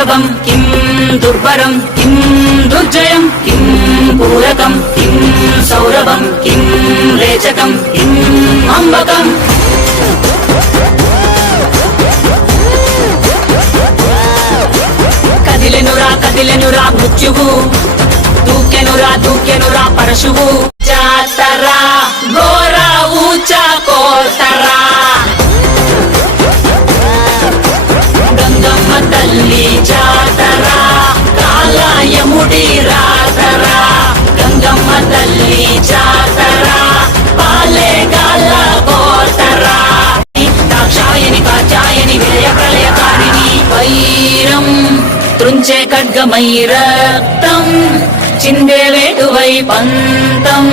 సులభం కిం దుర్భరం కిం దుర్జయం కిం పూరకం కిం సౌరభం కిం రేచకం కిం అంబకం. కదిలెనురా మృత్యువు, దూకెనురా పరశువు. జాతరా ఘోరా ఊచా కోతరా గంగమ్మ తల్లి జాతరా కాలాయముడి రాతరా. గంగమ్మ తల్లి జాతరా పాలేగాల కోతరా. దాక్షాయని కాచాయని విలయ ప్రళయకారిణి వైరం త్రుంచే ఖడ్గమై రక్తం చిందే వేటువై పంతం.